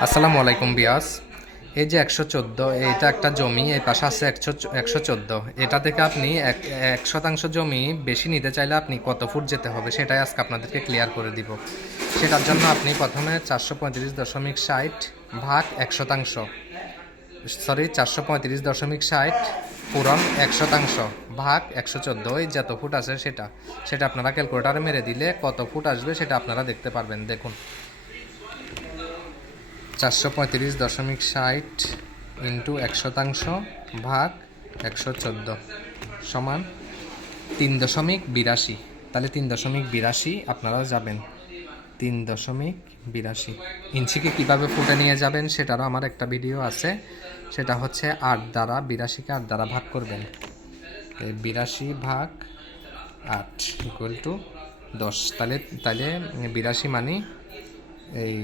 আসসালামু আলাইকুম বিয়াস। এই যে 114, এটা একটা জমি, এই পাশে আছে 114। এটা থেকে আপনি 1% জমি বেশি নিতে চাইলে আপনি কত ফুট যেতে হবে সেটাই আজকে আপনাদেরকে ক্লিয়ার করে দিব। সেটার জন্য আপনি প্রথমে 435.60 ভাগ 1%, সরি 435.60 পূরণ 1% ভাগ 114, এই যত ফুট আছে সেটা সেটা আপনারা ক্যালকুলেটারে মেরে দিলে কত ফুট আসবে সেটা আপনারা দেখতে পারবেন। দেখুন, 435.60 ইন্টু 1% ভাগ 114 সমান 3.82। তাহলে 3.82 আপনারা যাবেন। 3.82 ইঞ্চিকে কীভাবে ফুটে নিয়ে যাবেন সেটারও আমার একটা ভিডিও আছে। সেটা হচ্ছে 8 দ্বারা 82কে 8 দ্বারা ভাগ করবেন। 82 ভাগ 8 ইকুয়াল টু 10। তাহলে 82 মানে এই